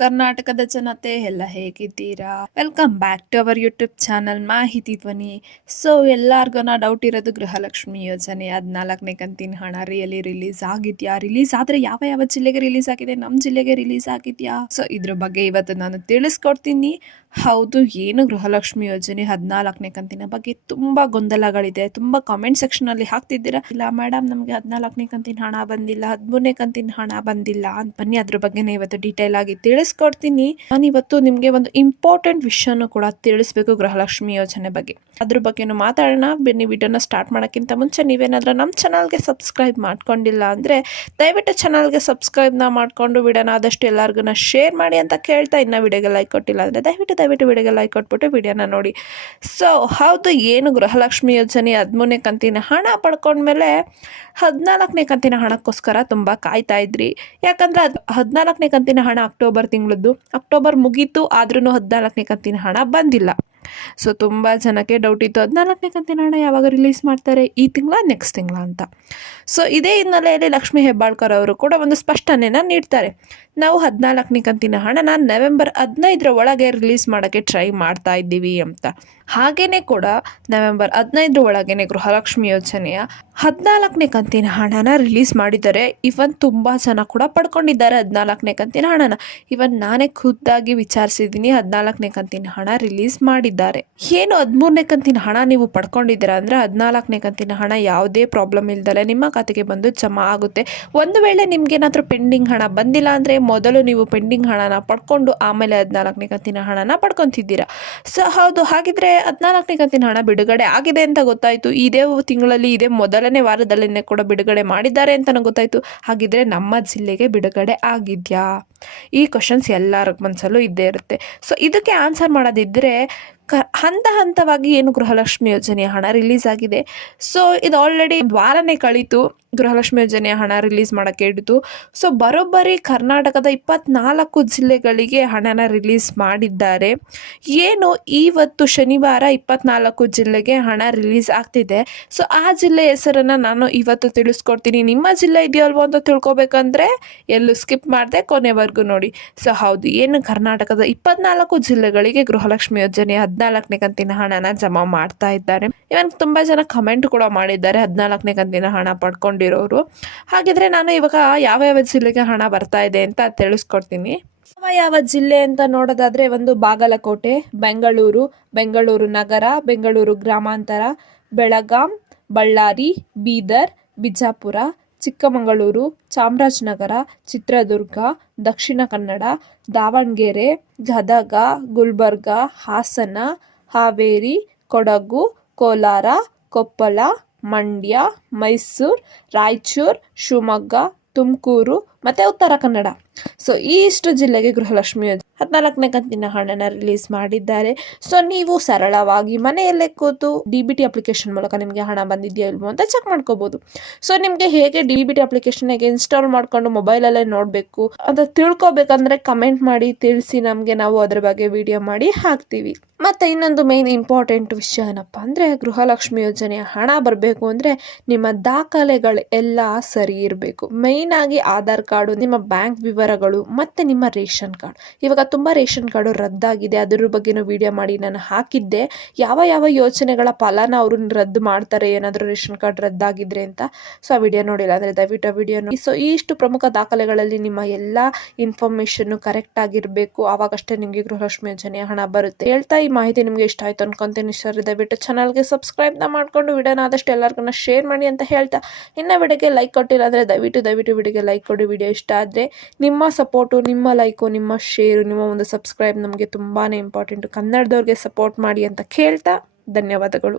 ಕರ್ನಾಟಕದ ಜನತೆ ಎಲ್ಲ ಹೇಗಿದ್ದೀರಾ? Welcome back to our YouTube channel ಮಾಹಿತಿ ಧ್ವನಿ. ಸೊ ಎಲ್ಲಾರ್ಗು ಡೌಟ್ ಇರೋದು ಗೃಹಲಕ್ಷ್ಮಿ ಯೋಜನೆ 14ನೇ ಕಂತಿನ ಹಣ ರಿಲೀಸ್ ಆಗಿದ್ಯಾ? ರಿಲೀಸ್ ಆದ್ರೆ ಯಾವ ಯಾವ ಜಿಲ್ಲೆಗೆ ರಿಲೀಸ್ ಆಗಿದೆ? ನಮ್ಮ ಜಿಲ್ಲೆಗೆ ರಿಲೀಸ್ ಆಗಿದ್ಯಾ? ಸೊ ಇದ್ರ ಬಗ್ಗೆ ಇವತ್ತು ನಾನು ತಿಳಿಸ್ಕೊಡ್ತೀನಿ. ಹೌದು, ಏನು ಗೃಹಲಕ್ಷ್ಮಿ ಯೋಜನೆ 14ನೇ ಕಂತಿನ ಬಗ್ಗೆ ತುಂಬಾ ಗೊಂದಲಗಳಿದೆ. ತುಂಬಾ ಕಾಮೆಂಟ್ ಸೆಕ್ಷನ್ ಅಲ್ಲಿ ಹಾಕ್ತಿದ್ದೀರಾ, ಇಲ್ಲ ಮೇಡಮ್ ನಮ್ಗೆ 14ನೇ ಕಂತಿನ ಹಣ ಬಂದಿಲ್ಲ, 13ನೇ ಕಂತಿನ ಹಣ ಬಂದಿಲ್ಲ ಅಂತ. ಬನ್ನಿ ಅದ್ರ ಬಗ್ಗೆನೇ ಇವತ್ತು ಡೀಟೇಲ್ ಆಗಿ ತಿಳಿಸ್ಕೊಡ್ತೀನಿ. ನಾನು ಇವತ್ತು ನಿಮ್ಗೆ ಒಂದು ಇಂಪಾರ್ಟೆಂಟ್ ವಿಷಯನೂ ಕೂಡ ತಿಳಿಸ್ಬೇಕು ಗೃಹಲಕ್ಷ್ಮಿ ಯೋಜನೆ ಬಗ್ಗೆ. ಅದ್ರ ಬಗ್ಗೆನೂ ಮಾತಾಡೋಣ. ಬನ್ನಿ ವಿಡಿಯೋನ ಸ್ಟಾರ್ಟ್ ಮಾಡೋಕ್ಕಿಂತ ಮುಂಚೆ ನೀವೇನಾದ್ರೂ ನಮ್ಮ ಚಾನಲ್ಗೆ ಸಬ್ಸ್ಕ್ರೈಬ್ ಮಾಡ್ಕೊಂಡಿಲ್ಲ ಅಂದ್ರೆ ದಯವಿಟ್ಟು ಚಾನಲ್ಗೆ ಸಬ್ಸ್ಕ್ರೈಬ್ನ ಮಾಡ್ಕೊಂಡು ವಿಡಿಯೋನ ಆದಷ್ಟು ಎಲ್ಲರಿಗೂ ಶೇರ್ ಮಾಡಿ ಅಂತ ಕೇಳ್ತಾ, ಇನ್ನು ವಿಡಿಯೋಗೆ ಲೈಕ್ ಕೊಟ್ಟಿಲ್ಲ ಅಂದರೆ ದಯವಿಟ್ಟು ವಿಡಿಯೋಗೆ ಲೈಕ್ ಕೊಟ್ಬಿಟ್ಟು ವಿಡಿಯೋನ ನೋಡಿ. ಸೊ ಹೌದು, ಏನು ಗೃಹಲಕ್ಷ್ಮಿ ಯೋಜನೆ 13ನೇ ಕಂತಿನ ಹಣ ಪಡ್ಕೊಂಡ್ಮೇಲೆ 14ನೇ ಕಂತಿನ ಹಣಕ್ಕೋಸ್ಕರ ತುಂಬ ಕಾಯ್ತಾ ಇದ್ರಿ. ಯಾಕಂದರೆ 14ನೇ ಕಂತಿನ ಹಣ ಅಕ್ಟೋಬರ್ ತಿಂಗಳದ್ದು, ಅಕ್ಟೋಬರ್ ಮುಗೀತು ಆದ್ರೂ 14ನೇ ಕಂತಿನ ಹಣ ಬಂದಿಲ್ಲ. ಸೊ ತುಂಬ ಜನಕ್ಕೆ ಡೌಟ್ ಇತ್ತು, 14ನೇ ಕಂತಿನ ಹಣ ಯಾವಾಗ ರಿಲೀಸ್ ಮಾಡ್ತಾರೆ, ಈ ತಿಂಗಳ ನೆಕ್ಸ್ಟ್ ತಿಂಗಳ ಅಂತ. ಸೊ ಇದೇ ಹಿನ್ನೆಲೆಯಲ್ಲಿ ಲಕ್ಷ್ಮೀ ಹೆಬ್ಬಾಳ್ಕರ್ ಅವರು ಕೂಡ ಒಂದು ಸ್ಪಷ್ಟನೆನ ನೀಡ್ತಾರೆ. ನಾವು 14ನೇ ಕಂತಿನ ಹಣನ ನವೆಂಬರ್ 15ರ ಒಳಗೆ ರಿಲೀಸ್ ಮಾಡೋಕ್ಕೆ ಟ್ರೈ ಮಾಡ್ತಾ ಇದ್ದೀವಿ ಅಂತ. ಹಾಗೇನೆ ಕೂಡ ನವೆಂಬರ್ 15ರ ಒಳಗೇನೆ ಗೃಹಲಕ್ಷ್ಮಿ ಯೋಜನೆಯ 14ನೇ ಕಂತಿನ ಹಣನ ರಿಲೀಸ್ ಮಾಡಿದ್ದಾರೆ. ಇವನ್ ತುಂಬ ಜನ ಕೂಡ ಪಡ್ಕೊಂಡಿದ್ದಾರೆ 14ನೇ ಕಂತಿನ ಹಣನ. ಇವನ್ ನಾನೇ ಖುದ್ದಾಗಿ ವಿಚಾರಿಸಿದ್ದೀನಿ, 14ನೇ ಕಂತಿನ ಹಣ ರಿಲೀಸ್ ಮಾಡಿದ್ದಾರೆ. ಏನು 13ನೇ ಕಂತಿನ ಹಣ ನೀವು ಪಡ್ಕೊಂಡಿದ್ದೀರಾ ಅಂದರೆ 14ನೇ ಕಂತಿನ ಹಣ ಯಾವುದೇ ಪ್ರಾಬ್ಲಮ್ ಇಲ್ದಲೆ ನಿಮ್ಮ ಖಾತೆಗೆ ಬಂದು ಜಮಾ ಆಗುತ್ತೆ. ಒಂದು ವೇಳೆ ನಿಮ್ಗೇನಾದರೂ ಪೆಂಡಿಂಗ್ ಹಣ ಬಂದಿಲ್ಲ ಅಂದರೆ ಮೊದಲು ನೀವು ಪೆಂಡಿಂಗ್ ಹಣನ ಪಡ್ಕೊಂಡು ಆಮೇಲೆ 14ನೇ ಕಂತಿನ ಹಣನ ಪಡ್ಕೊತಿದ್ದೀರಾ. ಸೊ ಹೌದು, ಹಾಗಿದ್ರೆ 14ನೇ ಕಂತಿನ ಹಣ ಬಿಡುಗಡೆ ಆಗಿದೆ ಅಂತ ಗೊತ್ತಾಯಿತು. ಇದೇ ತಿಂಗಳಲ್ಲಿ ಇದೇ ಮೊದಲನೇ ವಾರದಲ್ಲೇ ಕೂಡ ಬಿಡುಗಡೆ ಮಾಡಿದ್ದಾರೆ ಅಂತ ಗೊತ್ತಾಯಿತು. ಹಾಗಿದ್ರೆ ನಮ್ಮ ಜಿಲ್ಲೆಗೆ ಬಿಡುಗಡೆ ಆಗಿದೆಯಾ? ಈ ಕ್ವಶನ್ಸ್ ಎಲ್ಲರ ಮನಸ್ಸಲ್ಲೂ ಇದ್ದೇ ಇರುತ್ತೆ. ಸೊ ಇದಕ್ಕೆ ಆನ್ಸರ್ ಮಾಡೋದಿದ್ದರೆ ಹಂತ ಹಂತವಾಗಿ ಏನು ಗೃಹಲಕ್ಷ್ಮಿ ಯೋಜನೆಯ ಹಣ ರಿಲೀಸ್ ಆಗಿದೆ. ಸೊ ಇದು ಆಲ್ರೆಡಿ ವಾರನೇ ಕಳೀತು ಗೃಹಲಕ್ಷ್ಮಿ ಯೋಜನೆಯ ಹಣ ರಿಲೀಸ್ ಮಾಡೋಕ್ಕೆ ಹಿಡಿದು. ಸೊ ಬರೋಬ್ಬರಿ ಕರ್ನಾಟಕದ 24 ಜಿಲ್ಲೆಗಳಿಗೆ ಹಣನ ರಿಲೀಸ್ ಮಾಡಿದ್ದಾರೆ. ಏನು ಇವತ್ತು ಶನಿವಾರ 24 ಜಿಲ್ಲೆಗೆ ಹಣ ರಿಲೀಸ್ ಆಗ್ತಿದೆ. ಸೊ ಆ ಜಿಲ್ಲೆ ಹೆಸರನ್ನು ನಾನು ಇವತ್ತು ತಿಳಿಸ್ಕೊಡ್ತೀನಿ. ನಿಮ್ಮ ಜಿಲ್ಲೆ ಇದೆಯಲ್ವೋ ಅಂತ ತಿಳ್ಕೊಬೇಕಂದ್ರೆ ಎಲ್ಲೂ ಸ್ಕಿಪ್ ಮಾಡದೆ ಕೊನೆವರೆಗೂ ನೋಡಿ. ಸೊ ಹೌದು, ಏನು ಕರ್ನಾಟಕದ 24 ಜಿಲ್ಲೆಗಳಿಗೆ ಗೃಹಲಕ್ಷ್ಮಿ ಯೋಜನೆಯ 14ನೇ ಕಂತಿನ ಹಣನ ಜಮಾ ಮಾಡ್ತಾ ಇದ್ದಾರೆ. ಇವನ್ ತುಂಬ ಜನ ಕಮೆಂಟ್ ಕೂಡ ಮಾಡಿದ್ದಾರೆ 14ನೇ ಕಂತಿನ ಹಣ ಪಡ್ಕೊಂಡಿರೋರು. ಹಾಗಿದ್ರೆ ನಾನು ಇವಾಗ ಯಾವ ಜಿಲ್ಲೆಗೆ ಹಣ ಬರ್ತಾ ಇದೆ ಅಂತ ತಿಳಿಸ್ಕೊಡ್ತೀನಿ. ಯಾವ ಜಿಲ್ಲೆ ಅಂತ ನೋಡೋದಾದ್ರೆ ಒಂದು ಬಾಗಲಕೋಟೆ, ಬೆಂಗಳೂರು ನಗರ, ಬೆಂಗಳೂರು ಗ್ರಾಮಾಂತರ, ಬೆಳಗಾಂ, ಬಳ್ಳಾರಿ, ಬೀದರ್, ಬಿಜಾಪುರ, ಚಿಕ್ಕಮಗಳೂರು, ಚಾಮರಾಜನಗರ, ಚಿತ್ರದುರ್ಗ, ದಕ್ಷಿಣ ಕನ್ನಡ, ದಾವಣಗೆರೆ, ಗದಗ, ಗುಲ್ಬರ್ಗ, ಹಾಸನ, ಹಾವೇರಿ, ಕೊಡಗು, ಕೋಲಾರ, ಕೊಪ್ಪಳ, ಮಂಡ್ಯ, ಮೈಸೂರು, ರಾಯಚೂರು, ಶಿವಮೊಗ್ಗ, ತುಮಕೂರು ಮತ್ತು ಉತ್ತರ ಕನ್ನಡ. ಸೊ ಇಷ್ಟು ಜಿಲ್ಲೆಗೆ ಗೃಹಲಕ್ಷ್ಮಿ ಯೋಜನೆ 14ನೇ ಕಂತಿನ ಹಣನ ರಿಲೀಸ್ ಮಾಡಿದ್ದಾರೆ. ಸೊ ನೀವು ಸರಳವಾಗಿ ಮನೆಯಲ್ಲೇ ಕೂತು DBT ಅಪ್ಲಿಕೇಶನ್ ಮೂಲಕ ನಿಮಗೆ ಹಣ ಬಂದಿದೆಯಾ ಇಲ್ವೋ ಅಂತ ಚೆಕ್ ಮಾಡ್ಕೋಬಹುದು. ಸೊ ನಿಮಗೆ ಹೇಗೆ DBT ಅಪ್ಲಿಕೇಶನ್ ಹೇಗೆ ಇನ್ಸ್ಟಾಲ್ ಮಾಡ್ಕೊಂಡು ಮೊಬೈಲಲ್ಲೇ ನೋಡಬೇಕು ಅಂತ ತಿಳ್ಕೊಬೇಕಂದ್ರೆ ಕಮೆಂಟ್ ಮಾಡಿ ತಿಳಿಸಿ, ನಮಗೆ ನಾವು ಅದ್ರ ಬಗ್ಗೆ ವಿಡಿಯೋ ಮಾಡಿ ಹಾಕ್ತೀವಿ. ಮತ್ತು ಇನ್ನೊಂದು ಮೇನ್ ಇಂಪಾರ್ಟೆಂಟ್ ವಿಷಯ ಏನಪ್ಪ ಅಂದರೆ ಗೃಹಲಕ್ಷ್ಮಿ ಯೋಜನೆಯ ಹಣ ಬರಬೇಕು ಅಂದರೆ ನಿಮ್ಮ ದಾಖಲೆಗಳು ಎಲ್ಲ ಸರಿ ಇರಬೇಕು. ಮೇಯ್ನಾಗಿ ಆಧಾರ್ ಕಾರ್ಡು, ನಿಮ್ಮ ಬ್ಯಾಂಕ್ ವಿವರಗಳು ಮತ್ತು ನಿಮ್ಮ ರೇಷನ್ ಕಾರ್ಡ್. ಇವಾಗ ತುಂಬ ರೇಷನ್ ಕಾರ್ಡು ರದ್ದಾಗಿದೆ, ಅದರ ಬಗ್ಗೆನೂ ವಿಡಿಯೋ ಮಾಡಿ ನಾನು ಹಾಕಿದ್ದೆ. ಯಾವ ಯೋಜನೆಗಳ ಫಲನ ಅವರು ರದ್ದು ಮಾಡ್ತಾರೆ ಏನಾದರೂ ರೇಷನ್ ಕಾರ್ಡ್ ರದ್ದಾಗಿದ್ರೆ ಅಂತ. ಸೊ ಆ ವಿಡಿಯೋ ನೋಡಿಲ್ಲ ಅಂದರೆ ದಯವಿಟ್ಟು ವಿಡಿಯೋ ನೋಡಿ. ಸೊ ಇಷ್ಟು ಪ್ರಮುಖ ದಾಖಲೆಗಳಲ್ಲಿ ನಿಮ್ಮ ಎಲ್ಲ ಇನ್ಫಾರ್ಮೇಷನ್ನು ಕರೆಕ್ಟ್ ಆಗಿರಬೇಕು, ಆವಾಗಷ್ಟೇ ನಿಮಗೆ ಗೃಹಲಕ್ಷ್ಮಿ ಯೋಜನೆಯ ಹಣ ಬರುತ್ತೆ ಹೇಳ್ತಾ ಈ ಮಾಹಿತಿ ನಿಮಗೆ ಇಷ್ಟ ಆಯಿತು ಅನ್ಕೊಂತೀನಿ. ಸರ್ ದಯವಿಟ್ಟು ಚಾನಲ್ಗೆ ಸಬ್ಸ್ಕ್ರೈಬ್ನ ಮಾಡ್ಕೊಂಡು ವಿಡಿಯೋನ ಆದಷ್ಟು ಎಲ್ಲರಿಗೂ ಶೇರ್ ಮಾಡಿ ಅಂತ ಹೇಳ್ತಾ, ಇನ್ನು ವಿಡಿಯೋಗೆ ಲೈಕ್ ಕೊಟ್ಟಿಲ್ಲ ಅಂದರೆ ದಯವಿಟ್ಟು ವಿಡಿಯೋಗೆ ಲೈಕ್ ಕೊಡಿ. ವಿಡಿಯೋ ಇಷ್ಟ ಆದರೆ ನಿಮ್ಮ ಸಪೋರ್ಟು, ನಿಮ್ಮ ಲೈಕು, ನಿಮ್ಮ ಶೇರು, ನಿಮ್ಮ ಒಂದು ಸಬ್ಸ್ಕ್ರೈಬ್ ನಮಗೆ ತುಂಬಾ ಇಂಪಾರ್ಟೆಂಟು. ಕನ್ನಡದವ್ರಿಗೆ ಸಪೋರ್ಟ್ ಮಾಡಿ ಅಂತ ಕೇಳ್ತಾ ಧನ್ಯವಾದಗಳು.